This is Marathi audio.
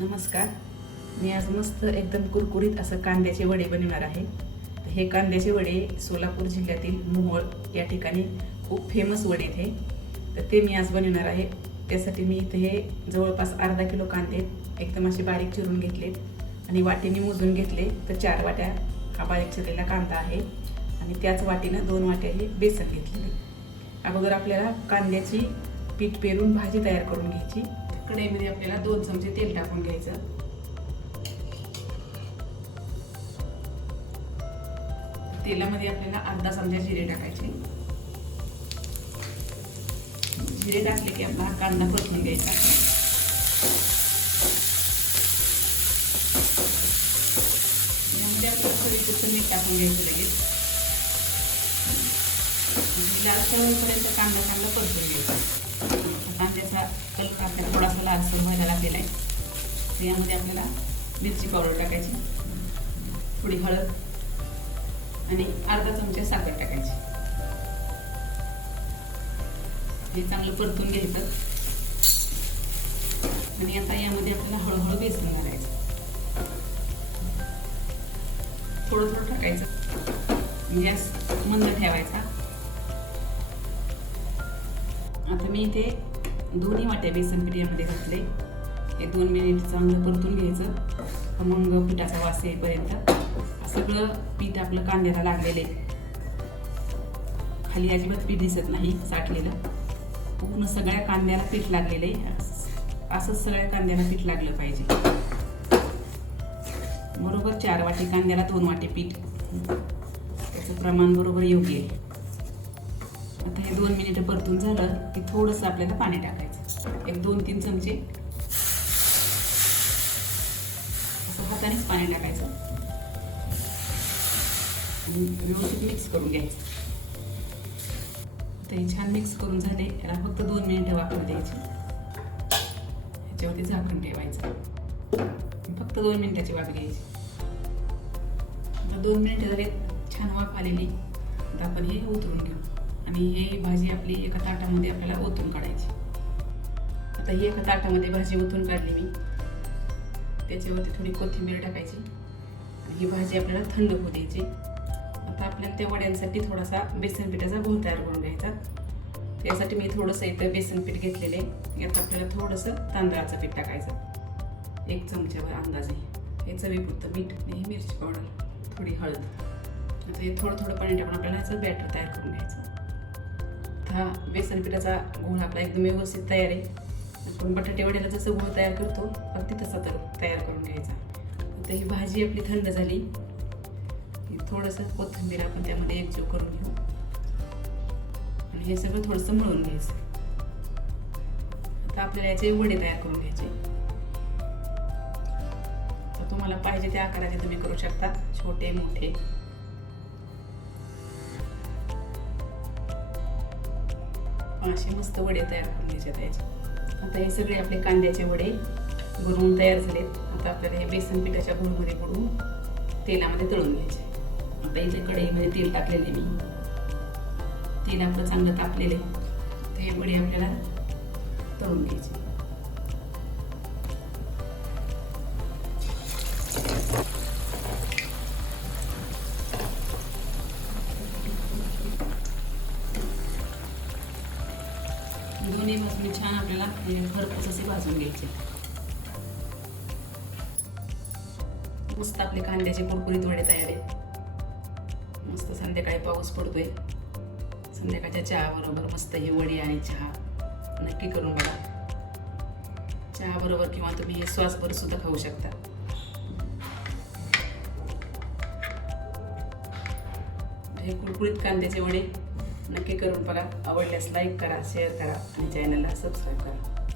नमस्कार. मी आज मस्त एकदम कुरकुरीत असं कांद्याचे वडे बनवणार आहे. हे कांद्याचे वडे सोलापूर जिल्ह्यातील मोहोळ या ठिकाणी खूप फेमस वडे आहेत हे. तर ते मी आज बनवणार आहे. त्यासाठी मी इथे हे जवळपास अर्धा किलो कांदे एकदम असे बारीक चिरून घेतले आणि वाटीने मोजून घेतले. तर 4 वाट्या हा बारीक चिरलेला कांदा आहे आणि त्याच वाटीनं 2 वाट्या हे बेसन घेतलेले. अगोदर आपल्याला कांद्याची पीठ पेरून भाजी तयार करून घ्यायची. कढईमध्ये आपल्याला 2 चमचे तेल टाकून घ्यायचं. तेलामध्ये आपल्याला अर्धा चमचा जिरे टाकायचे. जिरे टाकले की आपला कांदा परतून घ्यायचा. यामध्ये आपल्याला थोडी मीठ टाकून घ्यायचं लगेच. लालसर होईपर्यंत कांदा चांगला परतून घ्यायचा. कांद्याचा कलर आपल्याला थोडासा लालसर व्हायला लागलेला आहे. तर यामध्ये आपल्याला मिरची पावडर टाकायची, थोडी हळद आणि अर्धा चमचा साखर टाकायची. हे चांगलं परतून घ्यायचं आणि आता यामध्ये आपल्याला हळूहळू बेसन घालायचं. थोडं थोडं टाकायचं, गॅस मंद ठेवायचा. आता मी इथे 2 वाट्या बेसन पीठ यामध्ये घातले. हे 2 मिनिट चांगलं परतून घ्यायचं. मग पिठाचा वास येईपर्यंत सगळं पीठ आपलं कांद्याला लागलेले, खाली अजिबात पीठ दिसत नाही साठलेलं. पूर्ण सगळ्या कांद्याला पीठ लागलेले. असंच सगळ्या कांद्याला पीठ लागलं पाहिजे. बरोबर 4 वाटी कांद्याला 2 वाटी पीठ, त्याचं प्रमाण बरोबर योग्य आहे. आता हे 2 मिनिटं परतून झालं की थोडंसं आपल्याला पाणी टाकायचं. एक 2-3 चमचे असं हातानेच पाणी टाकायचं आणि व्यवस्थित मिक्स करून घ्यायचं. तर हे छान मिक्स करून झाले. याला फक्त 2 मिनिटं वाफू द्यायची. ह्याच्यावरती झाकण ठेवायचं. फक्त 2 मिनिटाची वाफ घ्यायची. आता 2 मिनिटं झाले, छान वाफ आलेली. आता आपण हे उतरून घेऊ आणि हे भाजी आपली एका ताटामध्ये आपल्याला ओतून काढायची. आता ही एका ताटामध्ये भाजी ओतून काढली मी. त्याच्यावरती थोडी कोथिंबीर टाकायची आणि ही भाजी आपल्याला थंड होऊ द्यायची. आता आपल्याला त्या वड्यांसाठी थोडासा बेसन पिठाचा घोळ तयार करून घ्यायचा. त्यासाठी मी थोडंसं इथं बेसन पीठ घेतलेलं आहे. यात आपल्याला थोडंसं तांदळाचं पीठ टाकायचं, 1 चमच्यावर अंदाजे. हे चवीपुरतं मीठ आणि मिरची पावडर, थोडी हळद. आता हे थोडं थोडं पाणी टाकून आपल्याला याचं बॅटर तयार करून घ्यायचं. हा बेसन पिठाचा घोळ आपला एकदम व्यवस्थित तयार आहे. आपण बटाटे वड्याला जसं घोळ तयार करतो अगदी तसा तयार करून घ्यायचा. आता ही भाजी आपली थंड झाली. थोडंसं कोथिंबीर आपण त्यामध्ये एकजीव करून घेऊ आणि हे सगळं थोडंसं मळून घ्यायचं. आता आपल्याला याचे वडे तयार करून घ्यायचे. तर तुम्हाला पाहिजे त्या आकाराचे तुम्ही करू शकता, छोटे मोठे. असे मस्त वडे तयार करून घ्यायचे त्याचे. आता हे सगळे आपले कांद्याचे वडे बनवून तयार झालेत. आता आपल्याला हे बेसन पिठाच्या घोळमध्ये बुडवून तेलामध्ये तळून घ्यायचे. आता इथे कढईमध्ये तेल टाकलेले मी. तेल आपलं चांगलं तापलेले. तर हे वडे आपल्याला तळून घ्यायचे. दोन्ही बाजूने छान आपल्याला खरपूस असे भाजून घ्यायचे. मस्त आपले कांद्याचे कुरकुरीत वडे तयार आहेत. मस्त संध्याकाळी पाऊस पडतोय. संध्याकाळच्या चहा बरोबर मस्त ही वडी आणि चहा नक्की करून बघा. चहा बरोबर किंवा तुम्ही हे सॉस बरोबर सुद्धा खाऊ शकता. हे कुरकुरीत कांद्याचे वडे नक्की करून बघा. आवडल्यास लाईक करा, शेअर करा आणि चॅनलला सबस्क्राईब करा.